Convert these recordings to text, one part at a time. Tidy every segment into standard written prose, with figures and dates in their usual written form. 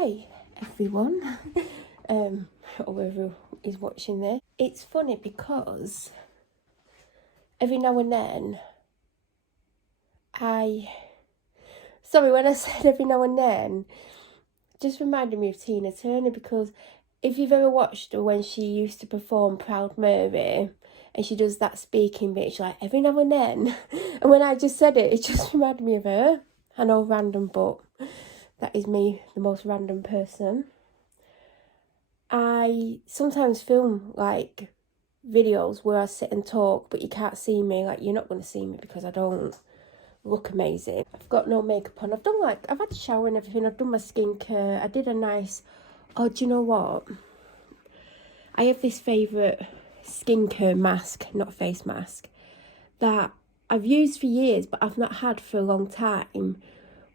Hi everyone, whoever is watching this. It's funny because every now and then when I said every now and then, it just reminded me of Tina Turner, because if you've ever watched her when she used to perform Proud Mary and she does that speaking bit, she's like every now and then, and when I just said it, it just reminded me of her. I know, random, but that is me, the most random person. I sometimes film like videos where I sit and talk, but you can't see me. Like, you're not going to see me because I don't look amazing. I've got no makeup on. I've had a shower and everything. I've done my skincare. I did a nice, do you know what? I have this favourite skincare mask, not face mask, that I've used for years, but I've not had for a long time.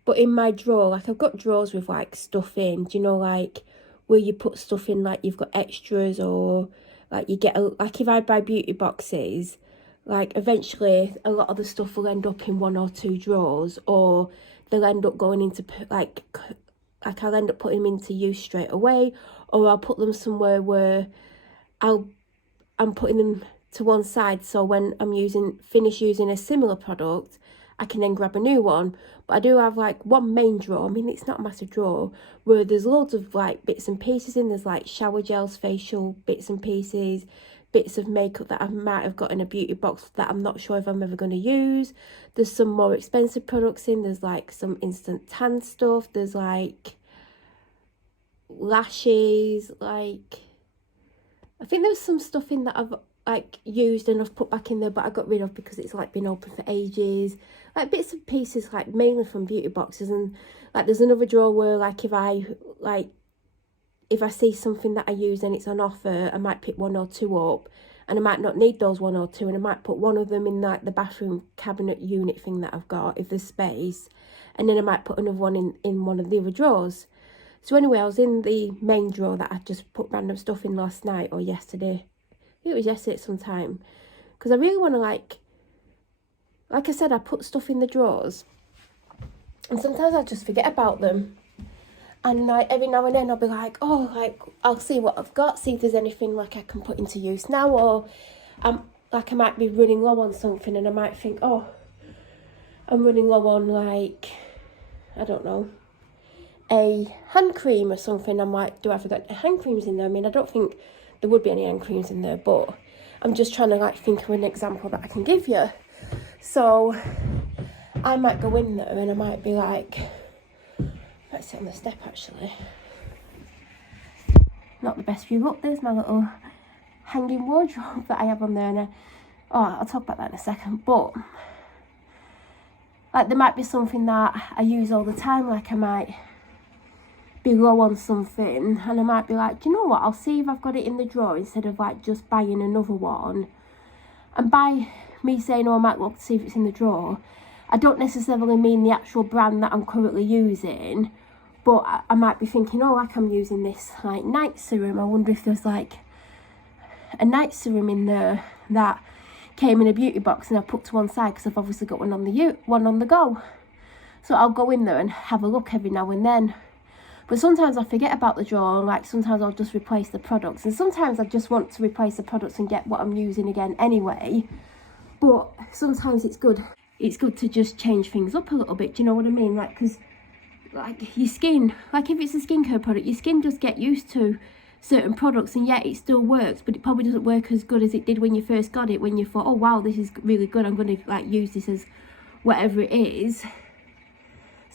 But in my drawer, like, I've got drawers with like stuff in, do you know, like where you put stuff in, like you've got extras, or like you get like if I buy beauty boxes, like eventually a lot of the stuff will end up in one or two drawers, or they'll end up going into like I'll end up putting them into use straight away, or I'll put them somewhere where I'm putting them to one side, so when I'm finish using a similar product, I can then grab a new one. But I do have like one main drawer, I mean it's not a massive drawer, where there's loads of like bits and pieces in. There's like shower gels, facial bits and pieces, bits of makeup that I might have got in a beauty box that I'm not sure if I'm ever going to use. There's some more expensive products in. There's like some instant tan stuff. There's like lashes, like I think there's some stuff in that I've like used and I've put back in there, but I got rid of because it's like been open for ages. Like bits and pieces, like mainly from beauty boxes. And like there's another drawer where like if I see something that I use and it's on offer, I might pick one or two up, and I might not need those one or two, and I might put one of them in like the bathroom cabinet unit thing that I've got if there's space, and then I might put another one in one of the other drawers. So anyway, I was in the main drawer that I just put random stuff in last night or yesterday. I think it was yesterday sometime, because I really want to like I said, I put stuff in the drawers and sometimes I just forget about them, and like every now and then I'll be like, oh, like I'll see what I've got, see if there's anything like I can put into use now, or I might be running low on something and I might think, oh, I'm running low on like, I don't know, a hand cream or something. I'm like, do I forget hand creams in there? I mean, I don't think there would be any hand creams in there, but I'm just trying to like think of an example that I can give you. So I might go in there and I might be like, let's sit on the step actually. Not the best view. Look, there's my little hanging wardrobe that I have on there, and I'll talk about that in a second. But like there might be something that I use all the time, like I might be low on something and I might be like, do you know what, I'll see if I've got it in the drawer instead of like just buying another one. And by me saying, oh, I might look to see if it's in the drawer, I don't necessarily mean the actual brand that I'm currently using, but I might be thinking, oh, like I'm using this like night serum, I wonder if there's like a night serum in there that came in a beauty box and I put to one side because I've obviously got one on the go. So I'll go in there and have a look every now and then. But sometimes I forget about the drawer, and like sometimes I'll just replace the products, and sometimes I just want to replace the products and get what I'm using again anyway. But sometimes it's good to just change things up a little bit, do you know what I mean? Like, because like your skin, like if it's a skincare product, your skin does get used to certain products, and yet it still works, but it probably doesn't work as good as it did when you first got it, when you thought, oh wow, this is really good, I'm going to like use this as whatever it is.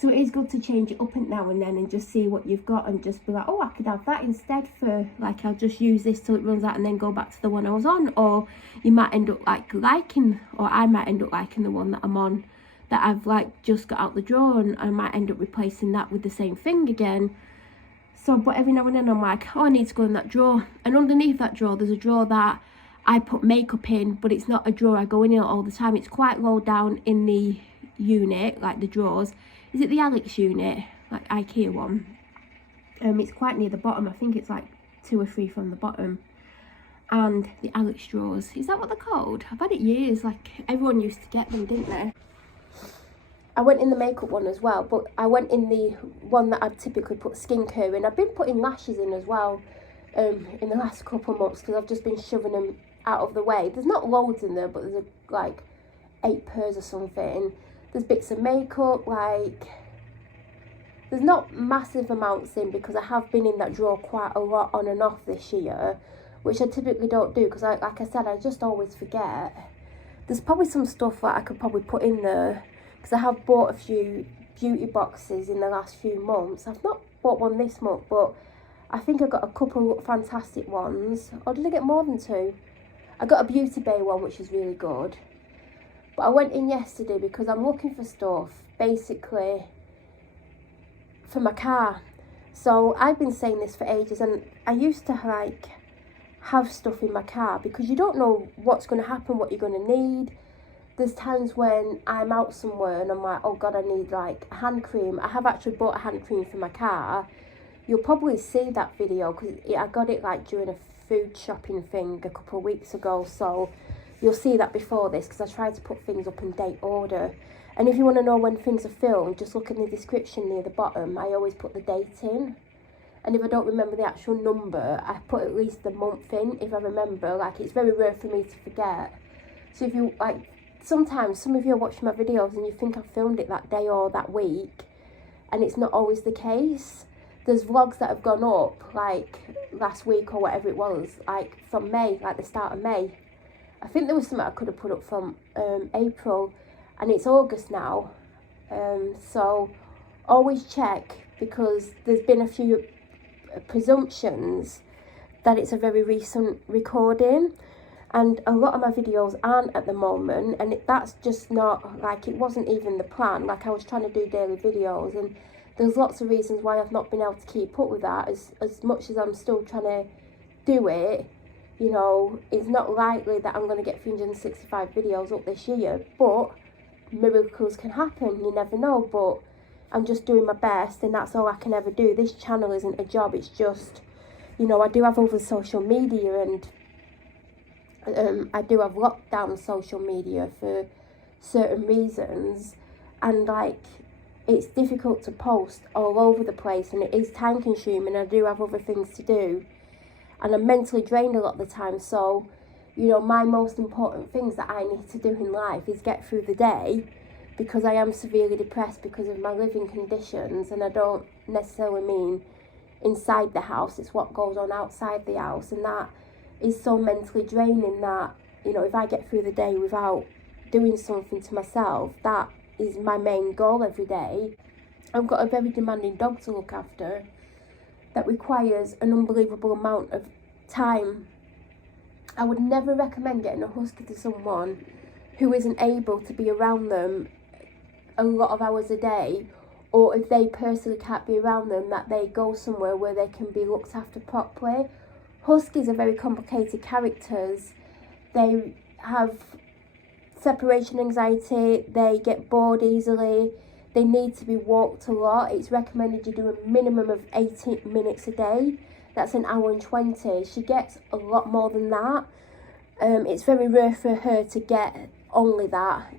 So it is good to change it up now and then and just see what you've got and just be like, oh, I could have that instead, for like I'll just use this till it runs out and then go back to the one I was on. Or you might end up like liking, or I might end up liking the one that I'm on that I've like just got out the drawer, and I might end up replacing that with the same thing again. So, but every now and then I'm like, oh, I need to go in that drawer. And underneath that drawer, there's a drawer that I put makeup in, but it's not a drawer I go in all the time. It's quite low down in the unit, like the drawers. Is it the Alex unit, like IKEA one? It's quite near the bottom. I think it's like 2 or 3 from the bottom. And the Alex drawers, is that what they're called? I've had it years. Like everyone used to get them, didn't they? I went in the makeup one as well, but I went in the one that I'd typically put skincare in. I've been putting lashes in as well in the last couple of months because I've just been shoving them out of the way. There's not loads in there, but there's like 8 pairs or something. There's bits of makeup, like there's not massive amounts in because I have been in that drawer quite a lot on and off this year, which I typically don't do because like I said, I just always forget. There's probably some stuff that I could probably put in there because I have bought a few beauty boxes in the last few months. I've not bought one this month, but I think I got a couple fantastic ones. Or did I get more than 2? I got a Beauty Bay one, which is really good. But I went in yesterday because I'm looking for stuff, basically, for my car. So I've been saying this for ages, and I used to like have stuff in my car because you don't know what's going to happen, what you're going to need. There's times when I'm out somewhere and I'm like, oh God, I need like hand cream. I have actually bought a hand cream for my car. You'll probably see that video because I got it like during a food shopping thing a couple of weeks ago. So you'll see that before this because I try to put things up in date order. And if you want to know when things are filmed, just look in the description near the bottom. I always put the date in. And if I don't remember the actual number, I put at least the month in if I remember. Like, it's very rare for me to forget. So if you, like, sometimes some of you are watching my videos and you think I filmed it that day or that week, and it's not always the case. There's vlogs that have gone up, like, last week or whatever it was, like, from May, like the start of May. I think there was something I could have put up from April, and it's August now. So always check, because there's been a few presumptions that it's a very recent recording, and a lot of my videos aren't at the moment, and that's just not, like, it wasn't even the plan. Like, I was trying to do daily videos, and there's lots of reasons why I've not been able to keep up with that. As much as I'm still trying to do it, you know, it's not likely that I'm going to get 365 videos up this year, but miracles can happen, you never know. But I'm just doing my best, and that's all I can ever do. This channel isn't a job, it's just, you know, I do have other social media, and I do have locked down social media for certain reasons, and like, it's difficult to post all over the place, and it is time consuming. I do have other things to do, and I'm mentally drained a lot of the time. So, you know, my most important things that I need to do in life is get through the day, because I am severely depressed because of my living conditions, and I don't necessarily mean inside the house, it's what goes on outside the house, and that is so mentally draining that, you know, if I get through the day without doing something to myself, that is my main goal every day. I've got a very demanding dog to look after that requires an unbelievable amount of time. I would never recommend getting a husky to someone who isn't able to be around them a lot of hours a day, or if they personally can't be around them, that they go somewhere where they can be looked after properly. Huskies are very complicated characters. They have separation anxiety, they get bored easily, they need to be walked a lot. It's recommended you do a minimum of 80 minutes a day. That's an hour and 20. She gets a lot more than that. It's very rare for her to get only that.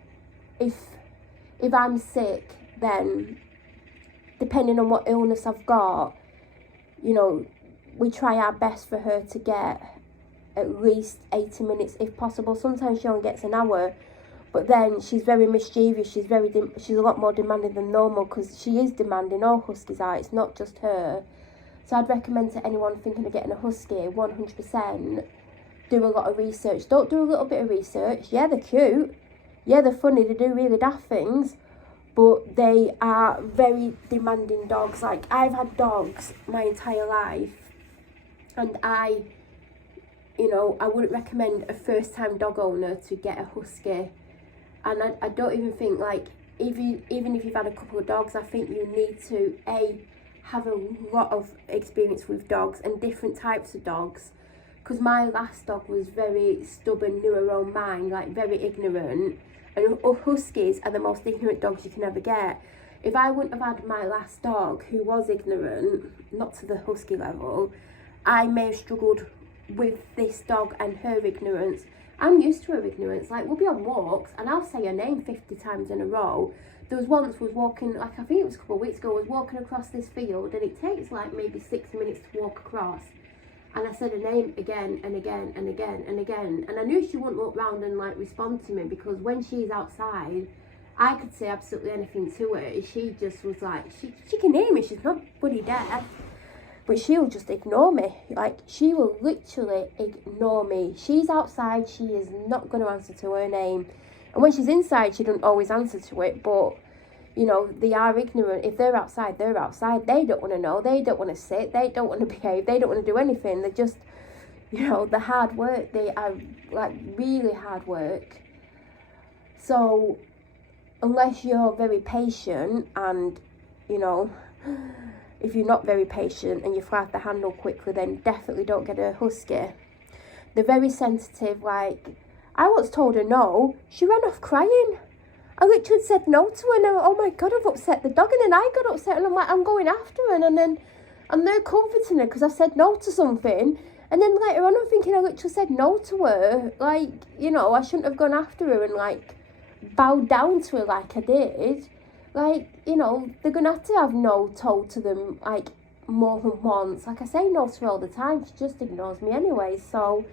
If I'm sick, then depending on what illness I've got, you know, we try our best for her to get at least 80 minutes if possible. Sometimes she only gets an hour, but then she's very mischievous. She's a lot more demanding than normal, because she is demanding. All huskies are, it's not just her. So I'd recommend to anyone thinking of getting a husky, 100%, do a lot of research. Don't do a little bit of research. Yeah, they're cute. Yeah, they're funny. They do really daft things, but they are very demanding dogs. Like, I've had dogs my entire life, and you know, I wouldn't recommend a first-time dog owner to get a husky. And I don't even think, like, even if you've had a couple of dogs, I think you need to, have a lot of experience with dogs and different types of dogs. Because my last dog was very stubborn, knew her own mind, like, very ignorant. And huskies are the most ignorant dogs you can ever get. If I wouldn't have had my last dog, who was ignorant, not to the husky level, I may have struggled with this dog and her ignorance. I'm used to her ignorance. Like, we'll be on walks and I'll say her name 50 times in a row there was once was walking, like I think it was a couple of weeks ago, I was walking across this field, and it takes like maybe 6 minutes to walk across. And I said her name again and again and again and again. And I knew she wouldn't look round and like respond to me, because when she's outside, I could say absolutely anything to her. She just was like, she can hear me, she's not bloody deaf. But she'll just ignore me. Like, she will literally ignore me. She's outside, she is not going to answer to her name. And when she's inside, she doesn't always answer to it. But, you know, they are ignorant. If they're outside, they're outside. They don't want to know. They don't want to sit. They don't want to behave. They don't want to do anything. They're just, you know, the hard work. They are, like, really hard work. So, unless you're very patient and, you know, if you're not very patient and you fly off the handle quickly, then definitely don't get a husky. They're very sensitive. Like, I once told her no, she ran off crying. I literally said no to her, and I went, oh my God, I've upset the dog. And then I got upset, and I'm like, I'm going after her. And then I'm there comforting her because I said no to something. And then later on, I'm thinking I literally said no to her. Like, you know, I shouldn't have gone after her and like bowed down to her like I did. Like, you know, they're going to have no told to them, like, more than once. Like, I say no to her all the time. She just ignores me anyway. So,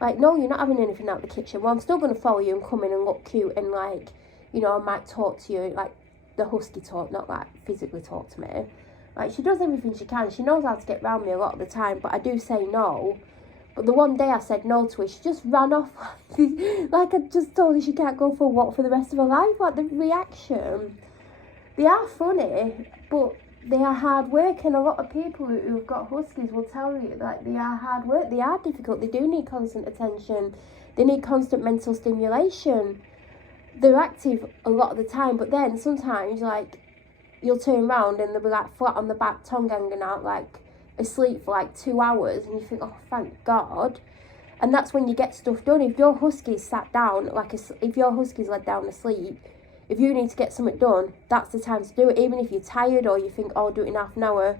like, no, you're not having anything out of the kitchen. Well, I'm still going to follow you and come in and look cute. And, like, you know, I might talk to you, like, the husky talk, not, like, physically talk to me. Like, she does everything she can. She knows how to get around me a lot of the time. But I do say no. But the one day I said no to her, she just ran off. Like, I just told her she can't go for a walk for the rest of her life. Like, the reaction. They are funny, but they are hard work, and a lot of people who've got huskies will tell you that they are hard work. They are difficult. They do need constant attention. They need constant mental stimulation. They're active a lot of the time, but then sometimes, like, you'll turn around and they'll be like flat on the back, tongue hanging out, like asleep for like 2 hours, and you think, oh, thank God. And that's when you get stuff done. If your husky's sat down, like if your husky's laid down asleep, if you need to get something done, that's the time to do it. Even if you're tired or you think, oh, I'll do it in half an hour.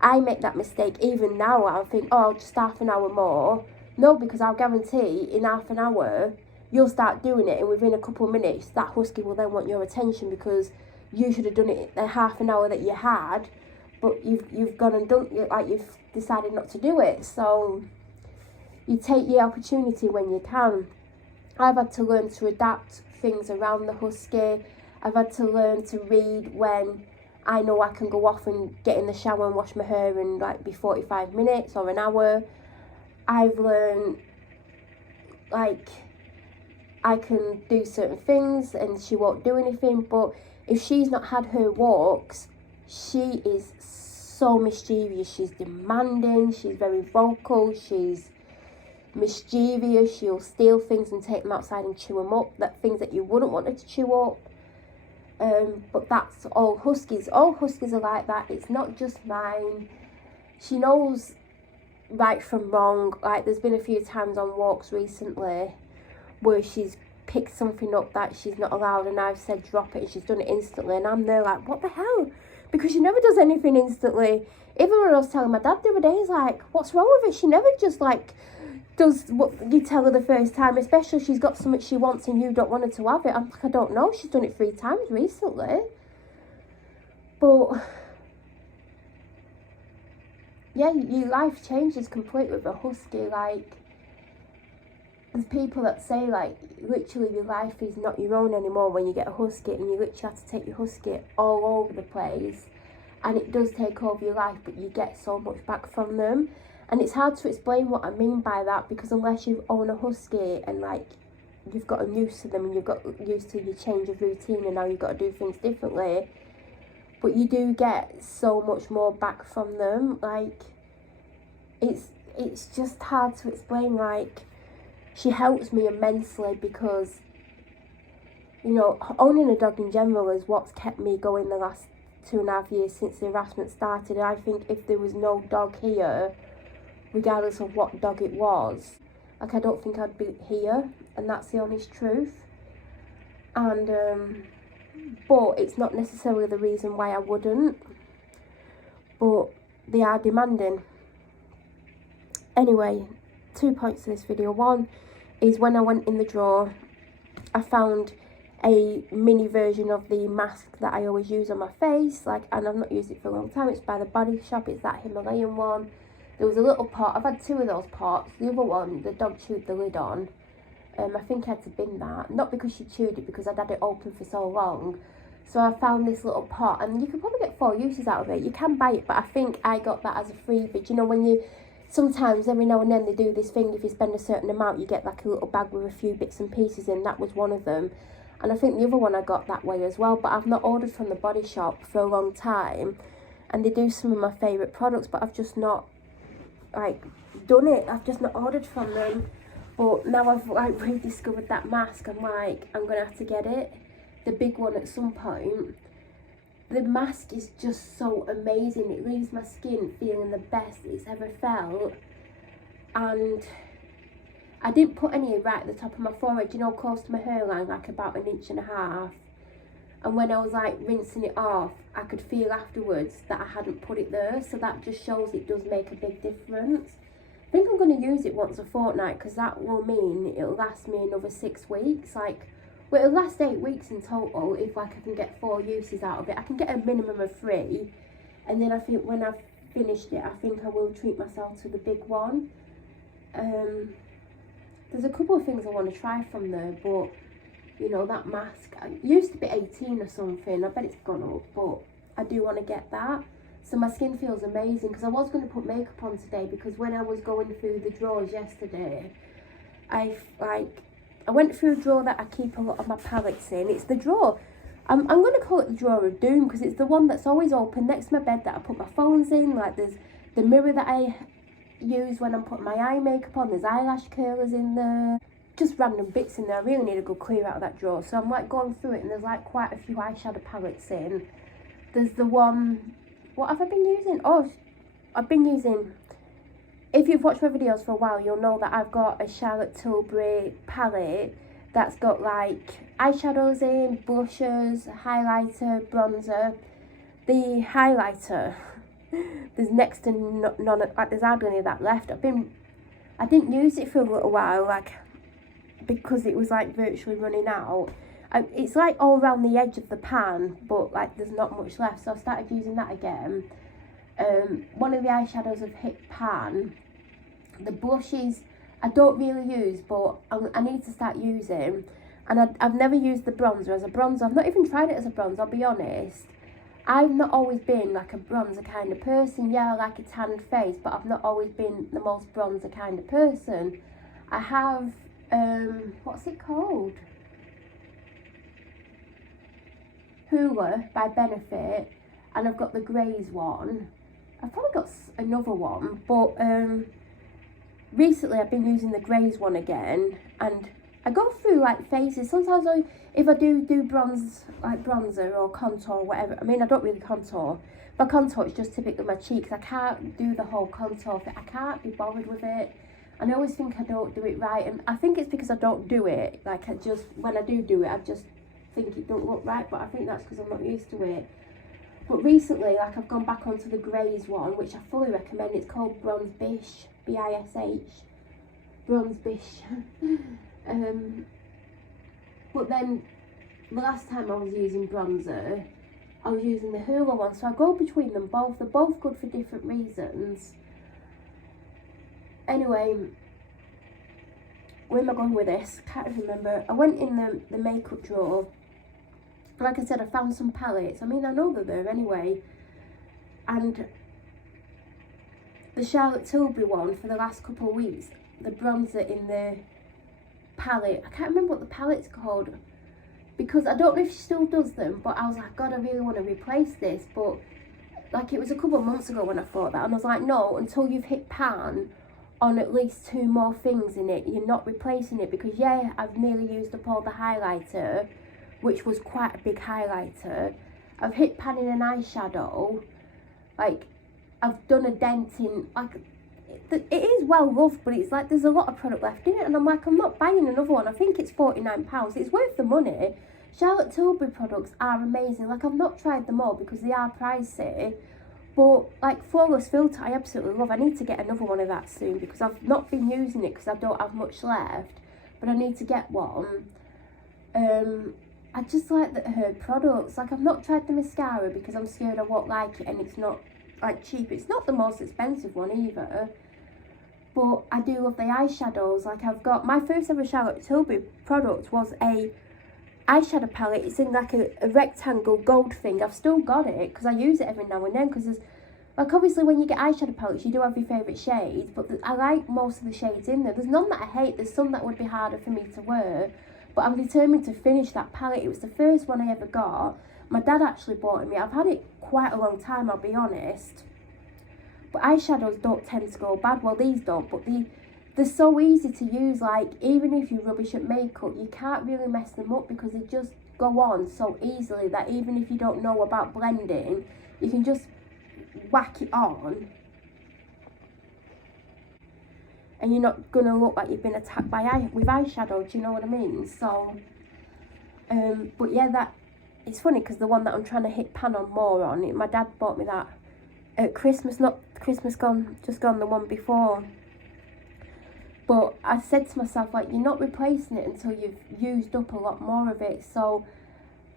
I make that mistake even now. I'll think, oh, just half an hour more. No, because I'll guarantee in half an hour, you'll start doing it. And within a couple of minutes, that husky will then want your attention, because you should have done it in half an hour that you had. But you've gone and done it, like you've decided not to do it. So you take your opportunity when you can. I've had to learn to adapt things around the husky. I've had to learn to read when I know I can go off and get in the shower and wash my hair in like be 45 minutes or an hour. I've learned, like, I can do certain things and she won't do anything, but if she's not had her walks, she is so mischievous. She's demanding, she's very vocal, she's mischievous. She'll steal things and take them outside and chew them up, that things that you wouldn't want her to chew up. But that's all huskies. All huskies are like that. It's not just mine. She knows right from wrong. Like, there's been a few times on walks recently where she's picked something up that she's not allowed, and I've said drop it, and she's done it instantly, and I'm there like, what the hell? Because she never does anything instantly. Even when I was telling my dad the other day, he's like, what's wrong with her? She never just like does what you tell her the first time, especially if she's got something she wants and you don't want her to have it. I'm like, I don't know, she's done it 3 times recently. But yeah, your life changes completely with a husky. Like, there's people that say, like, literally your life is not your own anymore when you get a husky, and you literally have to take your husky all over the place, and it does take over your life, but you get so much back from them. And it's hard to explain what I mean by that, because unless you own a husky and, like, you've gotten used to them and you've got used to your change of routine and now you've got to do things differently, but you do get so much more back from them. Like, it's just hard to explain. Like, she helps me immensely because, you know, owning a dog in general is what's kept me going the last 2.5 years since the harassment started. And I think if there was no dog here, regardless of what dog it was, like, I don't think I'd be here, and that's the honest truth. And but it's not necessarily the reason why I wouldn't, but they are demanding. Anyway, 2 points to this video. One is when I went in the drawer, I found a mini version of the mask that I always use on my face, like, and I've not used it for a long time. It's by the Body Shop. It's that Himalayan one. There was a little pot. I've had 2 of those pots. The other one, the dog chewed the lid on. I think I had to bin that. Not because she chewed it, because I'd had it open for so long. So I found this little pot, and you can probably get 4 uses out of it. You can buy it, but I think I got that as a freebie. You know, when you, sometimes every now and then they do this thing, if you spend a certain amount, you get like a little bag with a few bits and pieces in. That was one of them. And I think the other one I got that way as well, but I've not ordered from the Body Shop for a long time. And they do some of my favourite products, but I've just not, like, done it. I've just not ordered from them. But now I've, like, rediscovered that mask, I'm like, I'm going to have to get it. The big one at some point. The mask is just so amazing. It leaves my skin feeling the best it's ever felt. And I didn't put any right at the top of my forehead, you know, close to my hairline, like about 1.5 inches. And when I was like rinsing it off, I could feel afterwards that I hadn't put it there. So that just shows it does make a big difference. I think I'm going to use it once a fortnight, because that will mean it'll last me another 6 weeks. Like, well, it'll last 8 weeks in total if, like, I can get 4 uses out of it. I can get a minimum of 3. And then I think when I've finished it, I think I will treat myself to the big one. There's a couple of things I want to try from there, but, you know, that mask, it used to be 18 or something. I bet it's gone up, but I do want to get that. So my skin feels amazing, because I was going to put makeup on today, because when I was going through the drawers yesterday, I went through a drawer that I keep a lot of my palettes in. It's the drawer, I'm going to call it the drawer of doom, because it's the one that's always open next to my bed that I put my phones in. Like, there's the mirror that I use when I'm putting my eye makeup on, there's eyelash curlers in there, just random bits in there. I really need a good clear out of that drawer. So I'm like going through it, and there's like quite a few eyeshadow palettes in. There's the one, what have I been using? Oh, I've been using, if you've watched my videos for a while, you'll know that I've got a Charlotte Tilbury palette that's got like eyeshadows in, blushes, highlighter, bronzer. The highlighter, there's next to none, like there's hardly any of that left. I didn't use it for a little while, like, because it was like virtually running out. It's like all around the edge of the pan, but like there's not much left, so I started using that again. One of the eyeshadows I've hit pan. The blushes I don't really use, but I need to start using. And I've never used the bronzer as a bronzer. I've not even tried it as a bronzer, I'll be honest. I've not always been like a bronzer kind of person. Yeah, I like a tanned face, but I've not always been the most bronzer kind of person. I have, what's it called? Hoola by Benefit, and I've got the Greys one. I've probably got another one, but recently I've been using the Greys one again, and I go through like phases. Sometimes if I do bronzer or contour or whatever, I mean, I don't really contour. If I contour, it's just typically my cheeks. I can't do the whole contour thing. I can't be bothered with it. And I always think I don't do it right, and I think it's because I don't do it. Like, when I do it, I just think it don't look right, but I think that's because I'm not used to it. But recently, like, I've gone back onto the Greys one, which I fully recommend. It's called Bronze Bish, B-I-S-H, Bronze Bish. But then the last time I was using bronzer, I was using the Hoola one, so I go between them both. They're both good for different reasons. Anyway, where am I going with this? Can't even remember. I went in the makeup drawer. Like I said, I found some palettes. I mean, I know they're there anyway. And the Charlotte Tilbury one for the last couple of weeks, the bronzer in the palette, I can't remember what the palette's called, because I don't know if she still does them, but I was like, God, I really want to replace this. But like, it was a couple of months ago when I thought that, and I was like, no, until you've hit pan on at least 2 more things in it, you're not replacing it. Because yeah, I've nearly used up all the highlighter, which was quite a big highlighter. I've hit pan in an eyeshadow, like, I've done a dent in, like, it is well loved, but it's like there's a lot of product left in it, and I'm like, I'm not buying another one. I think it's £49. It's worth the money. Charlotte Tilbury products are amazing. Like, I've not tried them all because they are pricey, but like Flawless Filter, I absolutely love. I need to get another one of that soon, because I've not been using it because I don't have much left, but I need to get one. I just like her products. Like, I've not tried the mascara because I'm scared I won't like it, and it's not like cheap. It's not the most expensive one either. But I do love the eyeshadows. Like, I've got my first ever Charlotte Tilbury product was a eyeshadow palette. It's in like a rectangle gold thing. I've still got it because I use it every now and then, because there's like, obviously when you get eyeshadow palettes you do have your favourite shades, but I like most of the shades in there. There's none that I hate. There's some that would be harder for me to wear, but I'm determined to finish that palette. It was the first one I ever got. My dad actually bought it me. I've had it quite a long time, I'll be honest. But eyeshadows don't tend to go bad. Well, these don't, but they're so easy to use. Like, even if you're rubbish at makeup, you can't really mess them up because they just go on so easily that even if you don't know about blending, you can just whack it on and you're not gonna look like you've been attacked with eyeshadow. Do you know what I mean? So but yeah, that it's funny because the one that I'm trying to hit pan on more on it, my dad bought me that at Christmas, not Christmas gone, just gone, the one before. But I said to myself, like, you're not replacing it until you've used up a lot more of it. So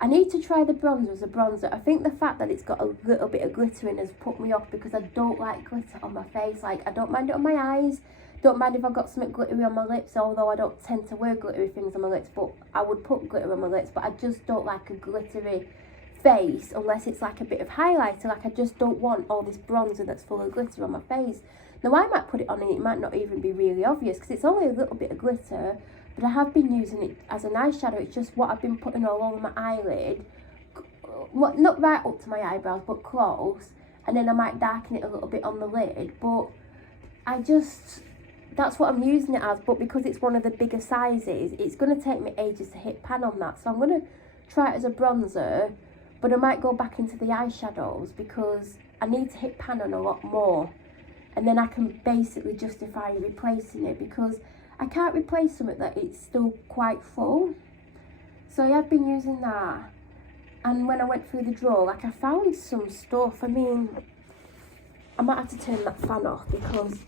I need to try the bronzer as a bronzer. I think the fact that it's got a little bit of glitter in has put me off, because I don't like glitter on my face. Like, I don't mind it on my eyes. Don't mind if I've got something glittery on my lips, although I don't tend to wear glittery things on my lips, but I would put glitter on my lips. But I just don't like a glittery face unless it's like a bit of highlighter. Like, I just don't want all this bronzer that's full of glitter on my face. Now, I might put it on and it might not even be really obvious because it's only a little bit of glitter, but I have been using it as an eyeshadow. It's just what I've been putting all over my eyelid, not right up to my eyebrows, but close, and then I might darken it a little bit on the lid. But that's what I'm using it as. But because it's one of the bigger sizes, it's going to take me ages to hit pan on that. So I'm going to try it as a bronzer, but I might go back into the eyeshadows because I need to hit pan on a lot more. And then I can basically justify replacing it, because I can't replace something that it's still quite full. So I have been using that. And when I went through the drawer, like, I found some stuff. I mean, I might have to turn that fan off because